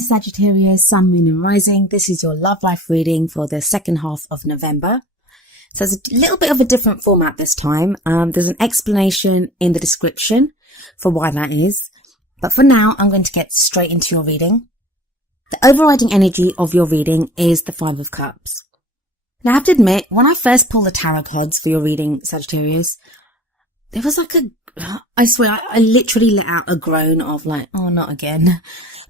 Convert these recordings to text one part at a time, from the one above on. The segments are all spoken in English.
Sagittarius, Sun, Moon and Rising. This is your love life reading for the second half of November. So it's a little bit of a different format this time. There's an explanation in the description for why that is. But for now, I'm going to get straight into your reading. The overriding energy of your reading is the Five of Cups. Now I have to admit, when I first pulled the tarot cards for your reading, Sagittarius, there was like I swear, I literally let out a groan of like, oh, not again.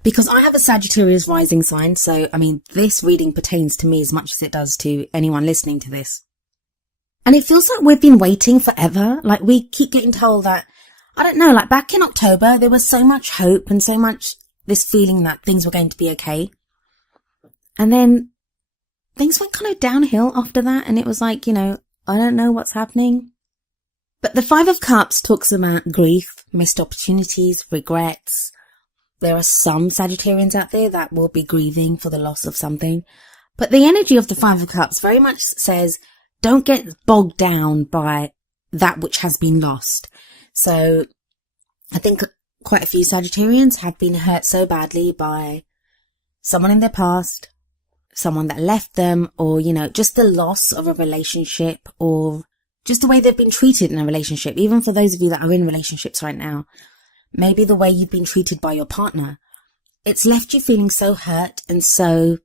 Because I have a Sagittarius rising sign, so, I mean, this reading pertains to me as much as it does to anyone listening to this. And it feels like we've been waiting forever. Like, we keep getting told that, I don't know, like back in October, there was so much hope and so much this feeling that things were going to be okay. And then things went kind of downhill after that, and it was like, I don't know what's happening. But the Five of Cups talks about grief, missed opportunities, regrets. There are some Sagittarians out there that will be grieving for the loss of something. But the energy of the Five of Cups very much says, don't get bogged down by that which has been lost. So I think quite a few Sagittarians have been hurt so badly by someone in their past, someone that left them, or, just the loss of a relationship, or just the way they've been treated in a relationship. Even for those of you that are in relationships right now, maybe the way you've been treated by your partner, it's left you feeling so hurt and so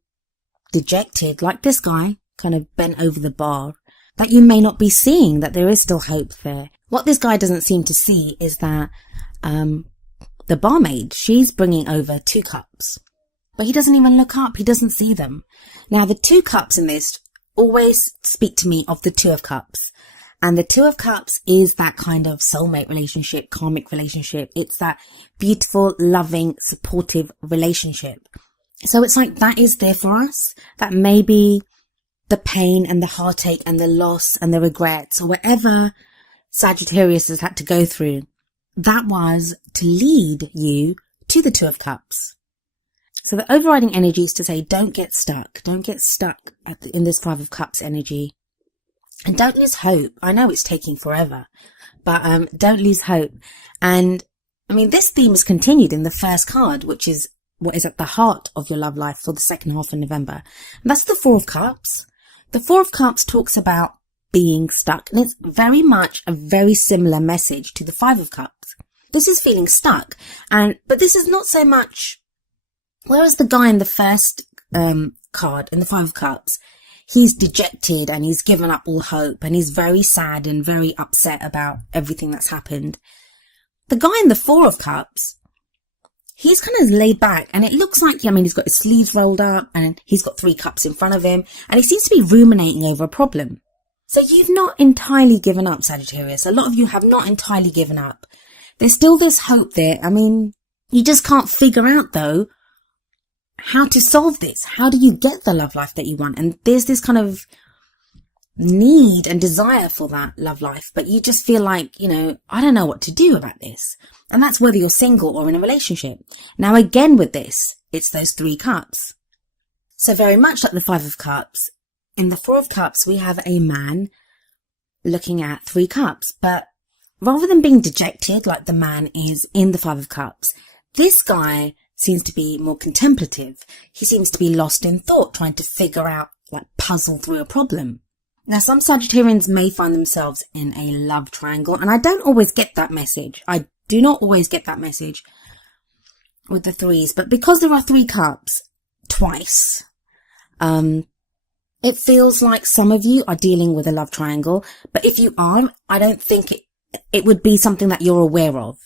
dejected, like this guy, kind of bent over the bar, that you may not be seeing that there is still hope there. What this guy doesn't seem to see is that the barmaid, she's bringing over 2 cups, but he doesn't even look up. He doesn't see them. Now, the 2 cups in this always speak to me of the Two of Cups. And the Two of Cups is that kind of soulmate relationship, karmic relationship. It's that beautiful, loving, supportive relationship. So it's like that is there for us. That maybe the pain and the heartache and the loss and the regrets, or whatever Sagittarius has had to go through, that was to lead you to the Two of Cups. So the overriding energy is to say, don't get stuck. Don't get stuck in this Five of Cups energy. And don't lose hope. I know it's taking forever, but don't lose hope. And I mean, this theme is continued in the first card, which is what is at the heart of your love life for the second half of November. And that's the Four of Cups. The Four of Cups talks about being stuck, and it's very much a very similar message to the Five of Cups. This is feeling stuck, but this is not so much. Whereas the guy in the first card in the Five of Cups, he's dejected and he's given up all hope and he's very sad and very upset about everything that's happened. The guy in the Four of Cups, he's kind of laid back, and it looks like, he's got his sleeves rolled up and he's got 3 cups in front of him, and he seems to be ruminating over a problem. So you've not entirely given up, Sagittarius. A lot of you have not entirely given up. There's still this hope there. You just can't figure out, though, how to solve this. How do you get the love life that you want? And there's this kind of need and desire for that love life, but you just feel like, I don't know what to do about this. And that's whether you're single or in a relationship. Now, again, with this, it's those 3 cups. So very much like the Five of Cups, in the Four of Cups, we have a man looking at 3 cups, but rather than being dejected like the man is in the Five of Cups, this guy seems to be more contemplative. He seems to be lost in thought, trying to figure out, puzzle through a problem. Now, some Sagittarians may find themselves in a love triangle, and I don't always get that message. I do not always get that message with the 3s, but because there are 3 cups twice, it feels like some of you are dealing with a love triangle, but if you are, I don't think it would be something that you're aware of.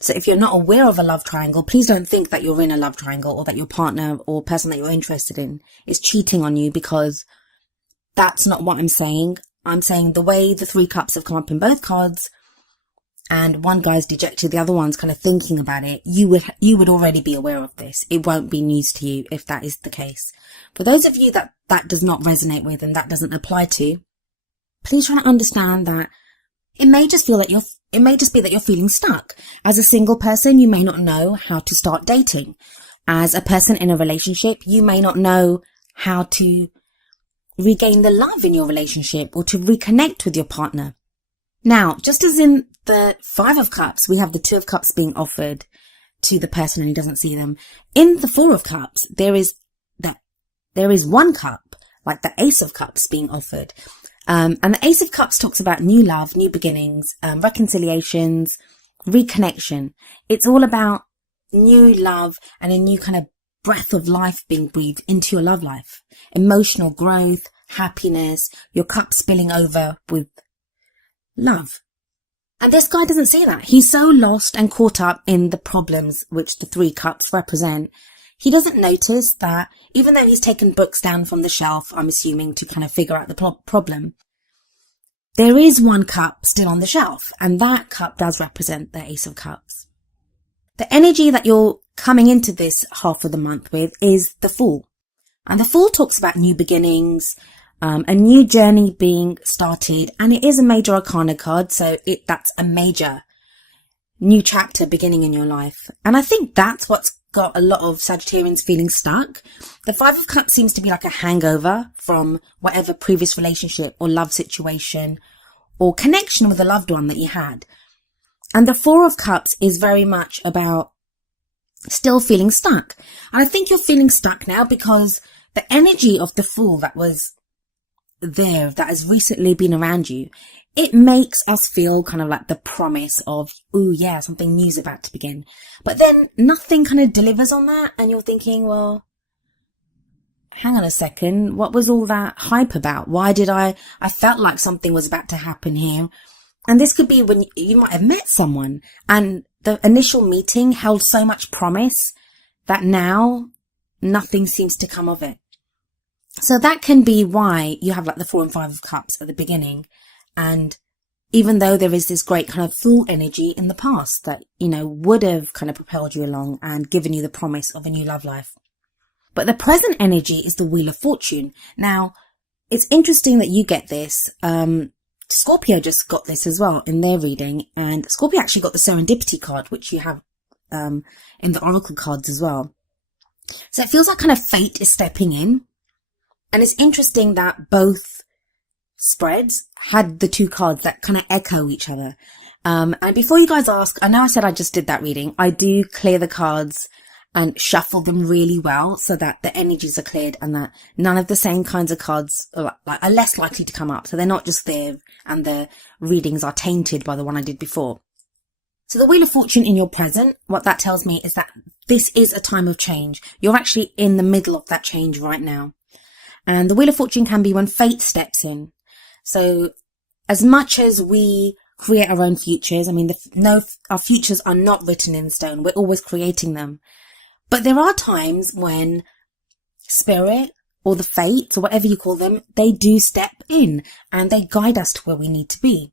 So if you're not aware of a love triangle, please don't think that you're in a love triangle, or that your partner or person that you're interested in is cheating on you, because that's not what I'm saying. I'm saying the way the 3 cups have come up in both cards, and one guy's dejected, the other one's kind of thinking about it, you would already be aware of this. It won't be news to you if that is the case. For those of you that does not resonate with and that doesn't apply to, please try to understand that it may just be that you're feeling stuck. As a single person, you may not know how to start dating. As a person in a relationship, you may not know how to regain the love in your relationship or to reconnect with your partner. Now, just as in the Five of Cups, we have the Two of Cups being offered to the person and he doesn't see them. In the Four of Cups, there is one cup, like the Ace of Cups being offered. And the Ace of Cups talks about new love, new beginnings, reconciliations, reconnection. It's all about new love and a new kind of breath of life being breathed into your love life. Emotional growth, happiness, your cup spilling over with love. And this guy doesn't see that. He's so lost and caught up in the problems which the 3 cups represent. He doesn't notice that even though he's taken books down from the shelf, I'm assuming, to kind of figure out the problem, there is one cup still on the shelf, and that cup does represent the Ace of Cups. The energy that you're coming into this half of the month with is the Fool. And the Fool talks about new beginnings, a new journey being started, and it is a major arcana card, so that's a major new chapter beginning in your life. And I think that's what's got a lot of Sagittarians feeling stuck. The 5 of Cups seems to be like a hangover from whatever previous relationship or love situation or connection with a loved one that you had. And the 4 of Cups is very much about still feeling stuck. And I think you're feeling stuck now because the energy of the Fool that was there, that has recently been around you, it makes us feel kind of like the promise of, ooh, yeah, something new's about to begin. But then nothing kind of delivers on that. And you're thinking, well, hang on a second. What was all that hype about? Why did I felt like something was about to happen here. And this could be when you might have met someone and the initial meeting held so much promise that now nothing seems to come of it. So that can be why you have like the 4 and 5 of Cups at the beginning. And even though there is this great kind of Fool energy in the past that, would have kind of propelled you along and given you the promise of a new love life. But the present energy is the Wheel of Fortune. Now, it's interesting that you get this. Scorpio just got this as well in their reading. And Scorpio actually got the Serendipity card, which you have in the Oracle cards as well. So it feels like kind of fate is stepping in. And it's interesting that both spreads had the 2 cards that kind of echo each other. And before you guys ask, I know I said I just did that reading. I do clear the cards and shuffle them really well so that the energies are cleared and that none of the same kinds of cards are less likely to come up. So they're not just there and the readings are tainted by the one I did before. So the Wheel of Fortune in your present, what that tells me is that this is a time of change. You're actually in the middle of that change right now. And the Wheel of Fortune can be when fate steps in. So as much as we create our own futures, our futures are not written in stone. We're always creating them. But there are times when spirit or the fates or whatever you call them, they do step in and they guide us to where we need to be.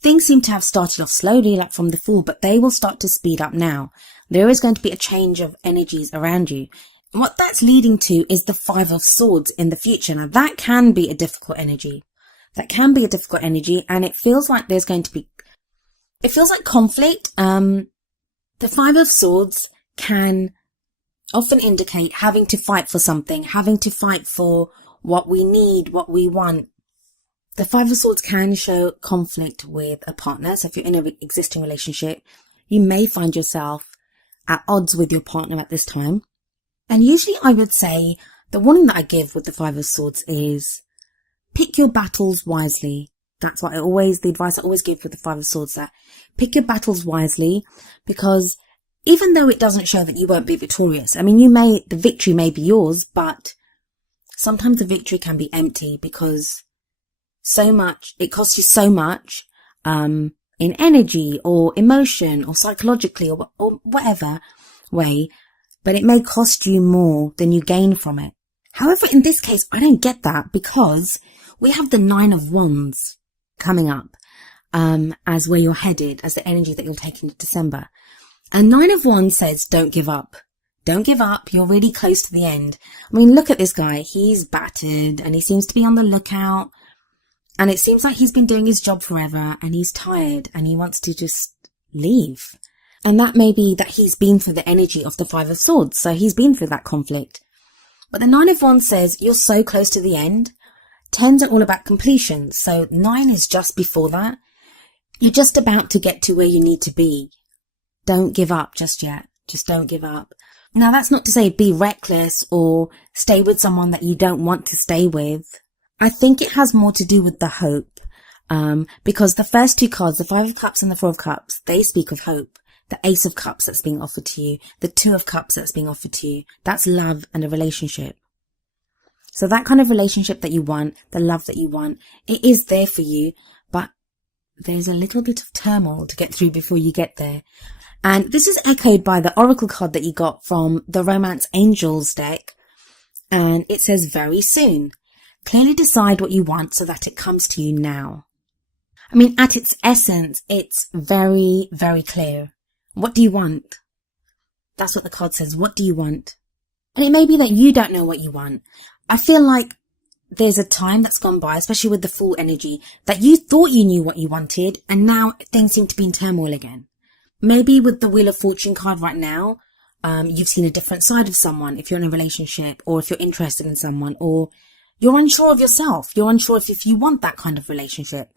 Things seem to have started off slowly, like from the Fool, but they will start to speed up now. There is going to be a change of energies around you. And what that's leading to is the 5 of Swords in the future. Now that can be a difficult energy. And it feels like there's going to be, it feels like conflict. The 5 of Swords can often indicate having to fight for something, having to fight for what we need, what we want. The 5 of Swords can show conflict with a partner. So if you're in an existing relationship, you may find yourself at odds with your partner at this time. And usually I would say the warning that I give with the 5 of Swords is pick your battles wisely. That's what the advice I always give with the 5 of Swords, that pick your battles wisely, because even though it doesn't show that you won't be victorious, the victory may be yours, but sometimes the victory can be empty because it costs you so much, in energy or emotion or psychologically or whatever way, but it may cost you more than you gain from it. However, in this case, I don't get that because we have the 9 of Wands coming up, as where you're headed, as the energy that you'll take into December. And 9 of Wands says, don't give up. Don't give up. You're really close to the end. Look at this guy. He's battered and he seems to be on the lookout. And it seems like he's been doing his job forever and he's tired and he wants to just leave. And that may be that he's been through the energy of the 5 of Swords. So he's been through that conflict. But the 9 of Wands says, you're so close to the end. 10s are all about completion. So 9 is just before that. You're just about to get to where you need to be. Don't give up just yet. Just don't give up. Now, that's not to say be reckless or stay with someone that you don't want to stay with. I think it has more to do with the hope. Because the first two cards, the Five of Cups and the Four of Cups, they speak of hope. The Ace of Cups that's being offered to you, the Two of Cups that's being offered to you, that's love and a relationship. So that kind of relationship that you want, the love that you want, it is there for you, but there's a little bit of turmoil to get through before you get there. And this is echoed by the Oracle card that you got from the Romance Angels deck. And it says, very soon. Clearly decide what you want so that it comes to you now. I mean, at its essence, it's very, very clear. What do you want? That's what the card says. What do you want? And it may be that you don't know what you want. I feel like there's a time that's gone by, especially with the Fool energy, that you thought you knew what you wanted, and now things seem to be in turmoil again. Maybe with the Wheel of Fortune card right now, you've seen a different side of someone if you're in a relationship, or if you're interested in someone, or you're unsure of yourself. You're unsure if you want that kind of relationship.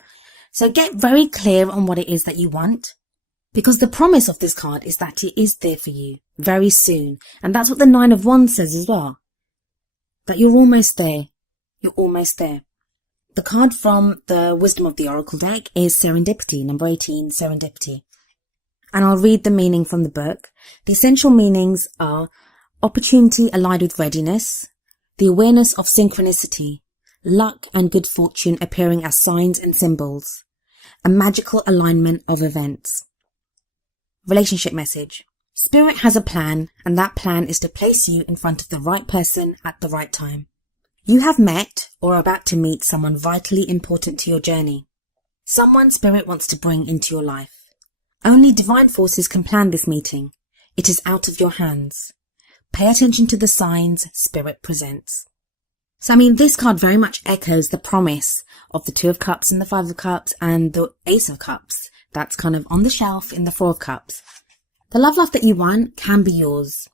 So get very clear on what it is that you want, because the promise of this card is that it is there for you very soon. And that's what the Nine of Wands says as well. That you're almost there. You're almost there. The card from the Wisdom of the Oracle deck is Serendipity, number 18, Serendipity. And I'll read the meaning from the book. The essential meanings are opportunity allied with readiness, the awareness of synchronicity, luck and good fortune appearing as signs and symbols, a magical alignment of events. Relationship message. Spirit has a plan, and that plan is to place you in front of the right person at the right time. You have met or are about to meet someone vitally important to your journey. Someone Spirit wants to bring into your life. Only divine forces can plan this meeting. It is out of your hands. Pay attention to the signs Spirit presents. So, I mean, this card very much echoes the promise of the Two of Cups and the Five of Cups and the Ace of Cups. That's kind of on the shelf in the Four of Cups. The love life that you want can be yours.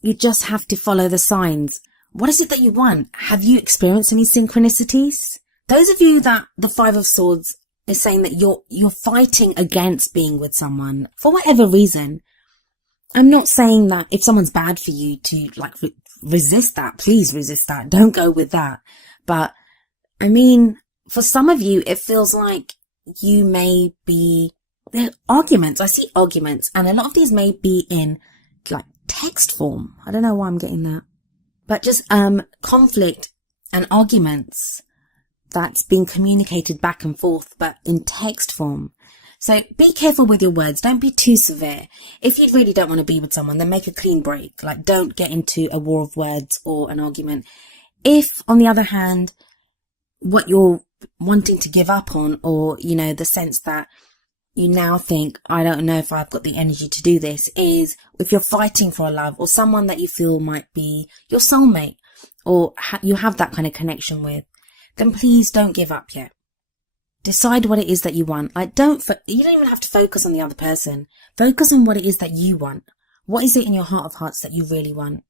You just have to follow the signs. What is it that you want? Have you experienced any synchronicities? Those of you that the Five of Swords is saying that you're fighting against being with someone for whatever reason. I'm not saying that if someone's bad for you to resist that. Please resist that. Don't go with that. But I mean, for some of you, it feels like you may be, there are arguments. I see arguments, and a lot of these may be in text form. I don't know why I'm getting that. But just conflict and arguments that's being communicated back and forth, but in text form. So be careful with your words. Don't be too severe. If you really don't want to be with someone, then make a clean break. Don't get into a war of words or an argument. If, on the other hand, what you're wanting to give up on, or, the sense that you now think, I don't know if I've got the energy to do this, is if you're fighting for a love or someone that you feel might be your soulmate, or you have that kind of connection with, then please don't give up yet. Decide what it is that you want. You don't even have to focus on the other person. Focus on what it is that you want. What is it in your heart of hearts that you really want?